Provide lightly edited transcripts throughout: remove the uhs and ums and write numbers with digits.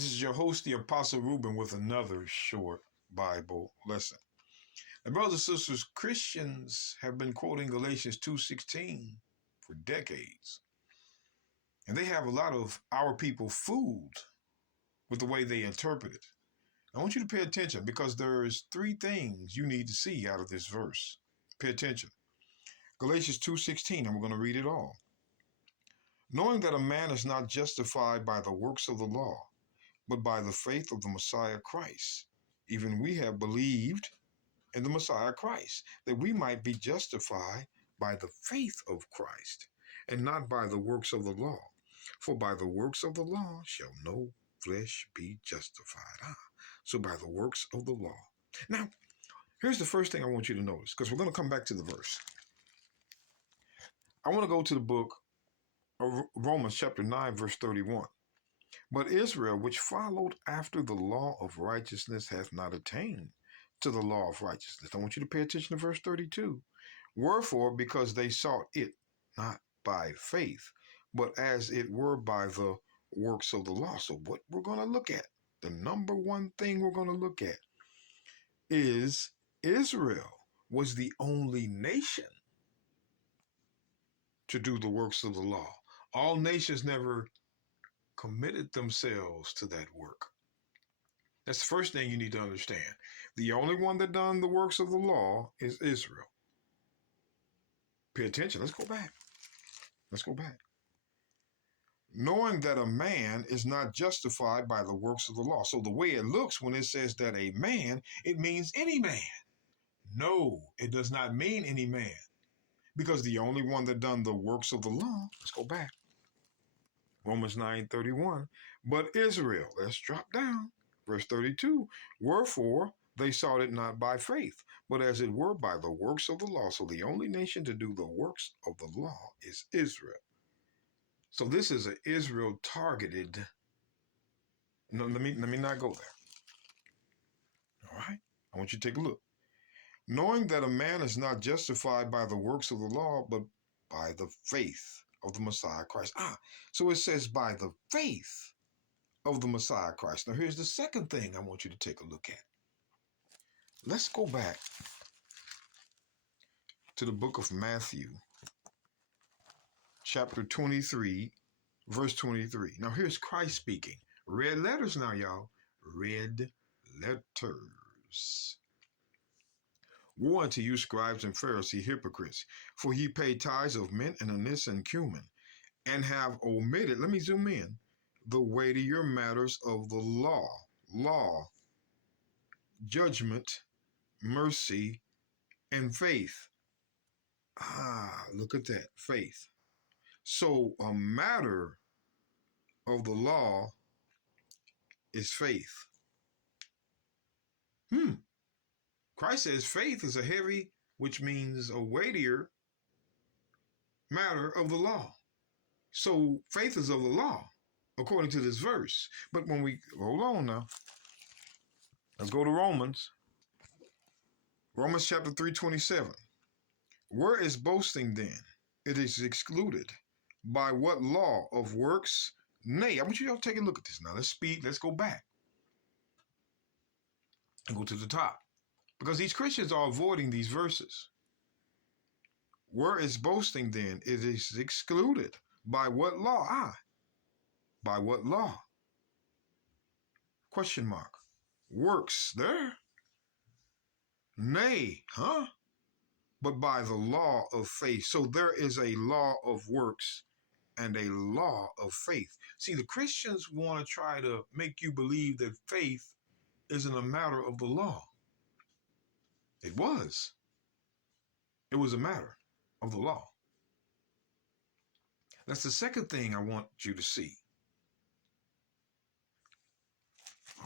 This is your host, the Apostle Reuben, with another short Bible lesson. And brothers and sisters, Christians have been quoting Galatians 2:16 for decades. And they have a lot of our people fooled with the way they interpret it. I want you to pay attention because there's three things you need to see out of this verse. Pay attention. Galatians 2:16, and we're going to read it all. Knowing that a man is not justified by the works of the law, but by the faith of the Messiah Christ. Even we have believed in the Messiah Christ, that we might be justified by the faith of Christ, and not by the works of the law. For by the works of the law shall no flesh be justified. So by the works of the law. Now, here's the first thing I want you to notice, because we're going to come back to the verse. I want to go to the book of Romans chapter 9, verse 31. But Israel, which followed after the law of righteousness, hath not attained to the law of righteousness. I want you to pay attention to verse 32. Wherefore, because they sought it not by faith, but as it were by the works of the law. So what we're going to look at, the number one thing we're going to look at, is Israel was the only nation to do the works of the law. All nations never committed themselves to that work. That's the first thing you need to understand. The only one that done the works of the law is Israel. Pay attention. Let's go back. Let's go back. Knowing that a man is not justified by the works of the law. So the way it looks when it says that a man, it means any man. No, it does not mean any man. Because the only one that done the works of the law, let's go back. Romans 9:31, but Israel, let's drop down, verse 32, wherefore they sought it not by faith, but as it were by the works of the law. So the only nation to do the works of the law is Israel. So this is an Israel targeted. No, let me not go there. All right, I want you to take a look. Knowing that a man is not justified by the works of the law, but by the faith of the Messiah Christ. So it says by the faith of the Messiah Christ. Now here's the second thing I want you to take a look at. Let's go back to the book of Matthew, chapter 23, verse 23. Now here's Christ speaking. Red letters now, y'all. Red letters. Woe unto you, scribes and Pharisees, hypocrites, for ye pay tithes of mint and anise and cumin, and have omitted, let me zoom in, the weightier matters of the law, judgment, mercy, and faith. Look at that, faith. So a matter of the law is faith. Christ says faith is a heavy, which means a weightier matter of the law. So faith is of the law, according to this verse. But when we, hold on now. Let's go to Romans. Romans chapter 3:27. Where is boasting then? It is excluded. By what law of works? Nay, I want you to take a look at this now. Let's go back and go to the top. Because these Christians are avoiding these verses. Where is boasting then? It is excluded. By what law? By what law? Question mark. Works there? Nay, but by the law of faith. So there is a law of works and a law of faith. See, the Christians want to try to make you believe that faith isn't a matter of the law. It was. It was a matter of the law. That's the second thing I want you to see.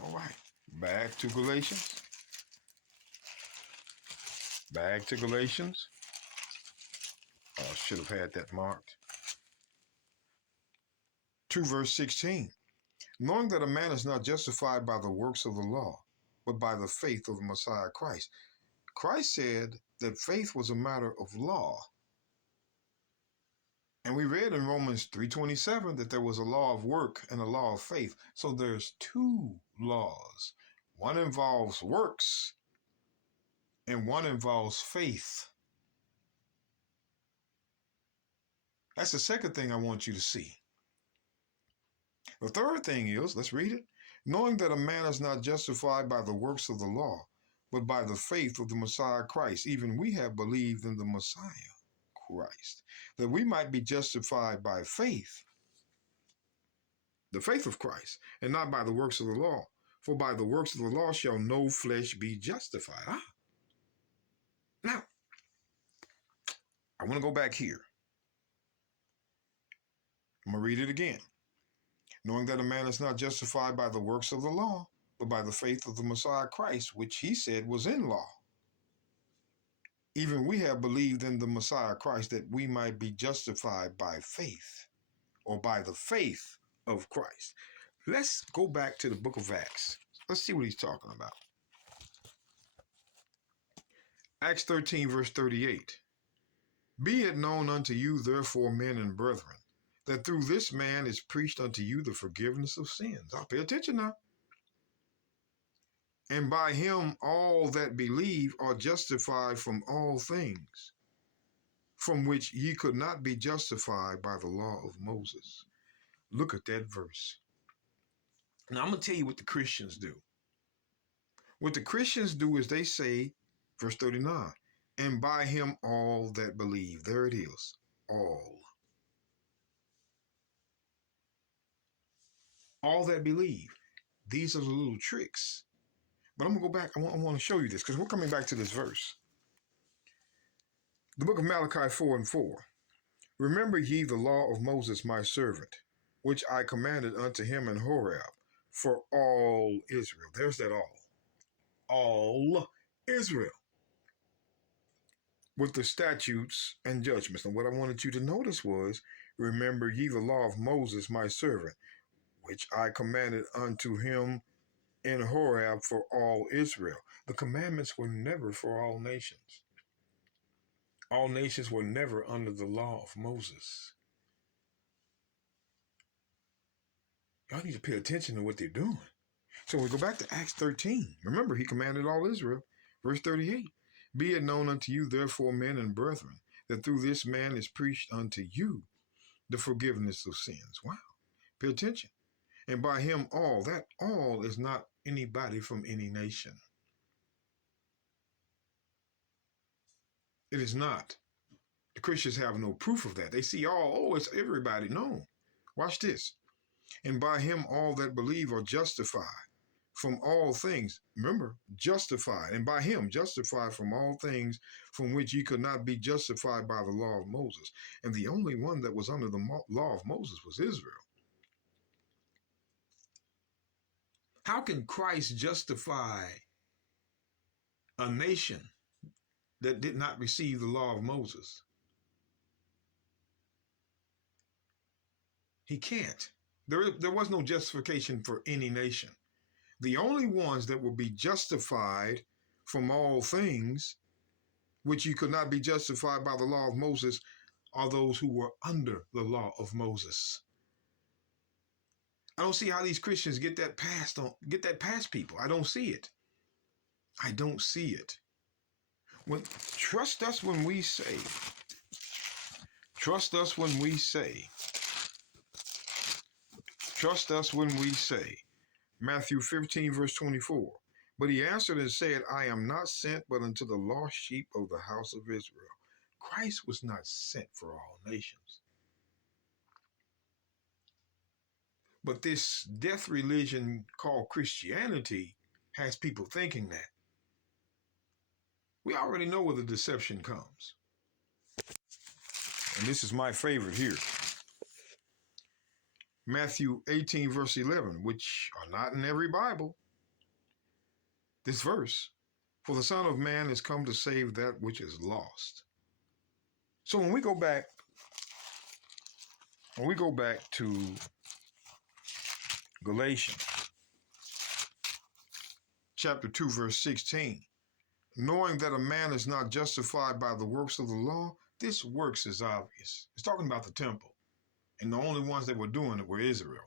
All right. Back to Galatians. Back to Galatians. I should have had that marked. 2 verse 16. Knowing that a man is not justified by the works of the law, but by the faith of the Messiah Christ. Christ said that faith was a matter of law. And we read in Romans 3:27 that there was a law of work and a law of faith. So there's two laws. One involves works and one involves faith. That's the second thing I want you to see. The third thing is, let's read it. Knowing that a man is not justified by the works of the law, but by the faith of the Messiah Christ. Even we have believed in the Messiah Christ, that we might be justified by faith, the faith of Christ, and not by the works of the law. For by the works of the law shall no flesh be justified. Now, I want to go back here. I'm going to read it again. Knowing that a man is not justified by the works of the law, but by the faith of the Messiah Christ, which he said was in law. Even we have believed in the Messiah Christ that we might be justified by faith, or by the faith of Christ. Let's go back to the book of Acts. Let's see what he's talking about. Acts 13, verse 38. Be it known unto you, therefore, men and brethren, that through this man is preached unto you the forgiveness of sins. I'll pay attention now. And by him all that believe are justified from all things, from which ye could not be justified by the law of Moses. Look at that verse. Now I'm going to tell you what the Christians do. What the Christians do is they say, verse 39, and by him all that believe. There it is, all. All that believe. These are the little tricks. But I'm going to go back. I want to show you this because we're coming back to this verse. The book of Malachi 4:4. Remember ye the law of Moses my servant, which I commanded unto him in Horeb for all Israel. There's that all. All Israel. With the statutes and judgments. And what I wanted you to notice was, remember ye the law of Moses my servant, which I commanded unto him in Horeb for all Israel. The commandments were never for all nations. All nations were never under the law of Moses. Y'all need to pay attention to what they're doing. So we go back to Acts 13. Remember, he commanded all Israel. Verse 38. Be it known unto you, therefore, men and brethren, that through this man is preached unto you the forgiveness of sins. Wow. Pay attention. And by him all, that all is not anybody from any nation. It is not. The Christians have no proof of that. They see all, oh, it's everybody. No. Watch this. And by him all that believe are justified from all things. Remember, justified. And by him justified from all things from which ye could not be justified by the law of Moses. And the only one that was under the law of Moses was Israel. How can Christ justify a nation that did not receive the law of Moses? He can't. There was no justification for any nation. The only ones that will be justified from all things, which you could not be justified by the law of Moses, are those who were under the law of Moses. I don't see how these Christians get that past people. I don't see it. I don't see it. Trust us when we say. Trust us when we say. Trust us when we say. Matthew 15, verse 24. But he answered and said, I am not sent but unto the lost sheep of the house of Israel. Christ was not sent for all nations. But this death religion called Christianity has people thinking that. We already know where the deception comes. And this is my favorite here. Matthew 18, verse 11, which are not in every Bible. This verse, for the Son of Man is come to save that which is lost. So when we go back to Galatians chapter 2, verse 16, knowing that a man is not justified by the works of the law, This works is obvious. It's talking about the temple. And the only ones that were doing it were Israel.